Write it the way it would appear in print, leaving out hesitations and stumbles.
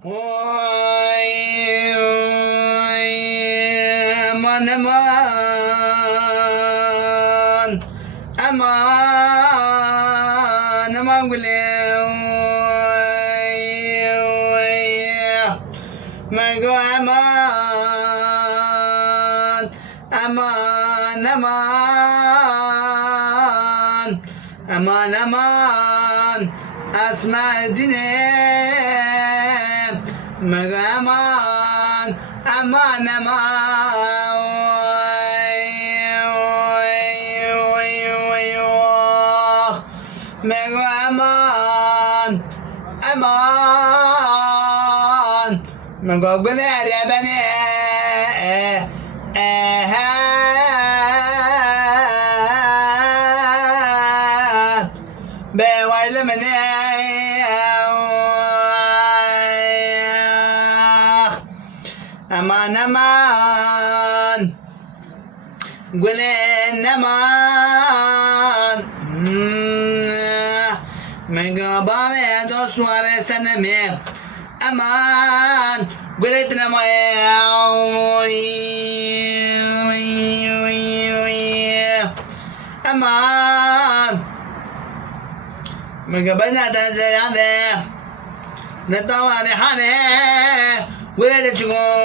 Oy, oy, aman aman, aman aman gule, oy, oy, mago aman, aman aman, aman aman, esmer dinem, mago aman, aman aman, oy, oy, oy, oy, mago aman, aman, mago gule ya beni, be wayla mene, aman aman, gulen aman, mega bame dosware saname, aman, gulet namaye, aman, mega bana tanzerame, natawari hane, gulet chugoy.